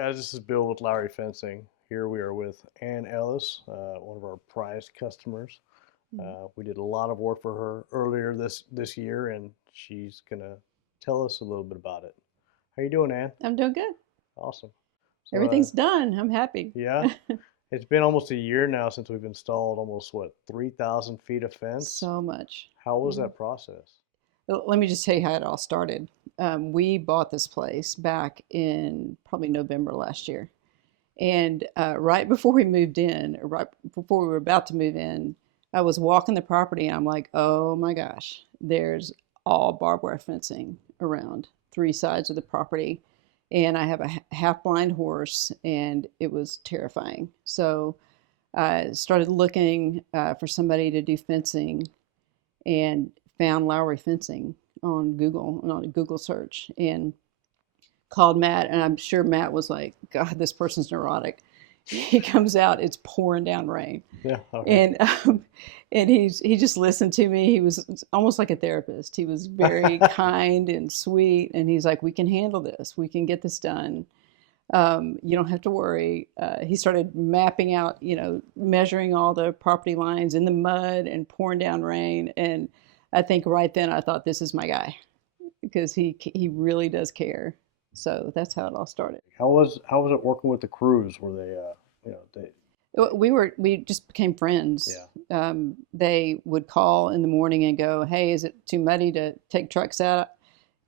Guys, this is Bill with Lowry Fencing. Here we are with Ann Ellis, one of our prized customers. Mhm. We did a lot of work for her earlier this year, and she's gonna tell us a little bit about it. How you doing, Ann? I'm doing good. Awesome. So, Everything's done. I'm happy. yeah, it's been almost a year now since we've installed almost 3,000 feet of fence. So much. How was Yeah. that process? Well, let me just tell you how it all started. We bought this place back in probably November last year. And right before we moved in, or right before we were about to move in, I was walking the property and I'm like, oh my gosh, there's all barbed wire fencing around three sides of the property. And I have a half blind horse, and it was terrifying. So I started looking for somebody to do fencing and found Lowry Fencing on a Google search, and called Matt. And I'm sure Matt was like, God, this person's neurotic. He comes out, it's pouring down rain. Yeah, okay. And he just listened to me. He was almost like a therapist. He was very kind and sweet, and he's like, we can handle this. We can get this done. You don't have to worry. He started mapping out, measuring all the property lines in the mud and pouring down rain. And I think right then I thought, this is my guy, because he really does care. So that's how it all started. How was it working with the crews? Were they, they, We just became friends. yeah. They would call in the morning and go, "Hey, is it too muddy to take trucks out?"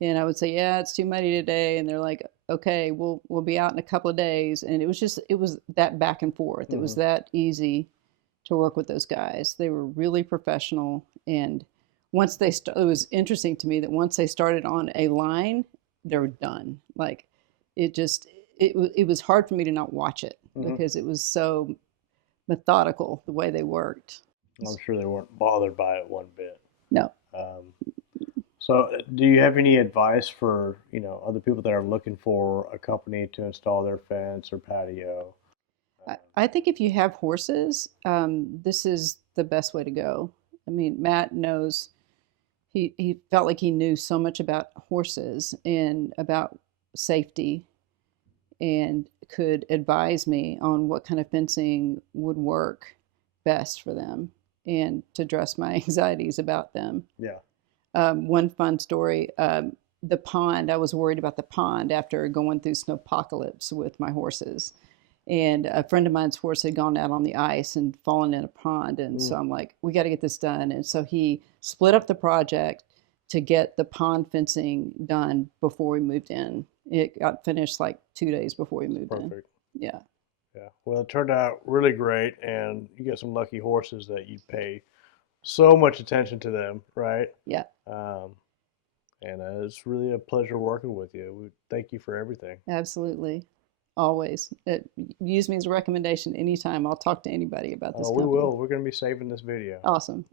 And I would say, "Yeah, it's too muddy today." And they're like, "Okay, we'll be out in a couple of days." And it was that back and forth. It was Hmm. that easy to work with those guys. They were really professional. And it was interesting to me that once they started on a line, they were done. Like, it just it was hard for me to not watch it, Hmm. because it was so methodical the way they worked. I'm sure they weren't bothered by it one bit. No, Um, so, do you have any advice for other people that are looking for a company to install their fence or patio? I think if you have horses, this is the best way to go. I mean, Matt knows, he felt like he knew so much about horses and about safety, and could advise me on what kind of fencing would work best for them and to address my anxieties about them. Yeah. One fun story, the pond, I was worried about the pond after going through snowpocalypse with my horses. And a friend of mine's horse had gone out on the ice and fallen in a pond. And Mm. so I'm like, we got to get this done. And so he split up the project to get the pond fencing done before we moved in. It got finished like 2 days before we moved in. Perfect. Yeah. Yeah. Well, it turned out really great, and you get some lucky horses that you pay so much attention to them, right? Yeah. Um, and it's really a pleasure working with you. Thank you for everything. Absolutely. Always. Use me as a recommendation anytime. I'll talk to anybody about this Oh, we company. will. We're going to be saving this video. Awesome.